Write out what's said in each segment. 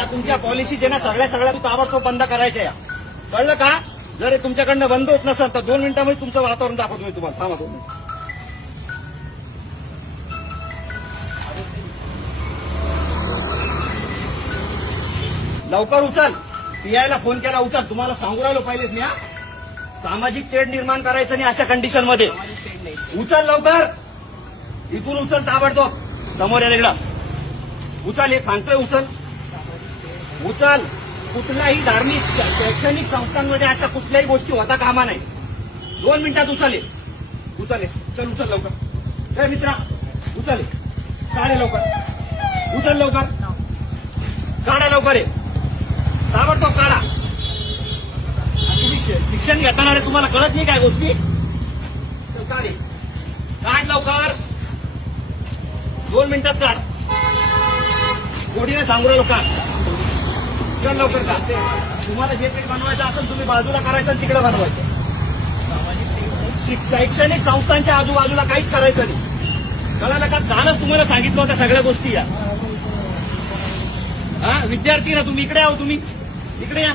या तुमच्या पॉलिसी ना सगळ्या ताबडतोब बंद करायच्या या, कळलं का? जर हे तुमच्याकडनं बंद होत नसेल तर 2 मिनिटांमध्ये तुमचं वातावरण दाखवतो मी तुम्हाला. थांबा 2 मिनिट. लवकर उचल. पीआयला फोन केला, उचल. तुम्हाला सांगू राहिलो पहिलेच मी. सामाजिक तेढ निर्माण करायचं नाही अशा कंडिशन मध्ये. उचल लवकर, इथून उचल ताबडतोब. समोर या इकडं उचल, हे सांगतोय उचल. उचल. कुठल्याही धार्मिक शैक्षणिक संस्थांमध्ये अशा कुठल्याही गोष्टी होता कामा नाही. 2 मिनिटात उचल. उचल चल, उचल लवकर. मित्रा उचल, काढे लवकर. उचल लवकर, काढा लवकर. आहे ताबडतोब काढा. तुम्ही शिक्षण घेताना रे, तुम्हाला कळत नाही काय गोष्टी? काढ लवकर. 2 मिनिटात काढ. गोडीने सांगू राहिलो काढ. चल लवकर काढ. तुम्हाला जे काही बनवायचं असेल तुम्ही बाजूला करायचं आणि तिकडे बनवायचं. शैक्षणिक संस्थांच्या आजूबाजूला काहीच करायचं नाही. कळालं का? कालच तुम्हाला सांगितलं होतं सगळ्या गोष्टी या. विद्यार्थी ना तुम्ही, इकडे आहो. तुम्ही इकडे या.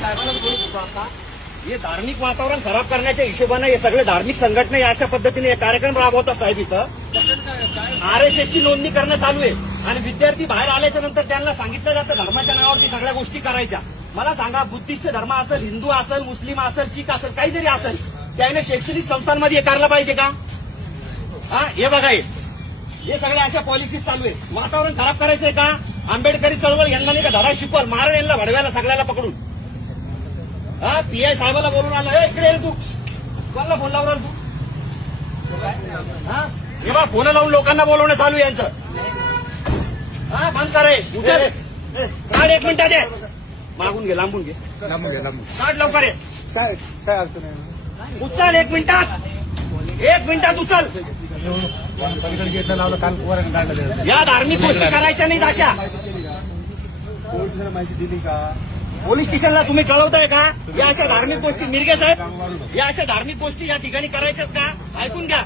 साहेबांना बोलत होतो आता. हे धार्मिक वातावरण खराब करण्याच्या हिशोबानं हे सगळे धार्मिक संघटना अशा पद्धतीने कार्यक्रम राबवतात साहेब. इथं आरएसएसची नोंदणी करणं चालू आहे आणि विद्यार्थी बाहेर आल्याच्या नंतर त्यांना सांगितलं जातं धर्माच्या नावावरती सगळ्या गोष्टी करायच्या. मला सांगा, बुद्धिस्ट धर्म असेल, हिंदू असेल, मुस्लिम असेल, शीख असेल, काही जरी असेल, त्याने शैक्षणिक संस्थांमध्ये हे करायला पाहिजे का? हे बघा, हे सगळ्या अशा पॉलिसीज चालू आहे. वातावरण खराब करायचंय का? आंबेडकरी चळवळ यांना नाही का धडा शिकवल, मारण यांना भडव्याला सगळ्याला पकडून. पीआय साहेबाला बोलून आलं, इकडे तू कोणाला फोन लावून तू? हे बा, फोन लावून लोकांना बोलवणं चालू आहे यांचं. बंद करे. उचल, काढ. 1 मिनिटात दे. मागून घे, लांबून घे. काढ लवकर. काय अडचण आहे? उचल 1 मिनिटात. 1 मिनिटात उचल. या धार्मिक गोष्टी करायच्या नाहीत अशा. माहिती दिली का? पोलीस स्टेशनला तुम्ही कळवताय का? या अशा धार्मिक गोष्टी, मिरगे साहेब, या अशा धार्मिक गोष्टी या ठिकाणी करायच्यात का? ऐकून घ्या.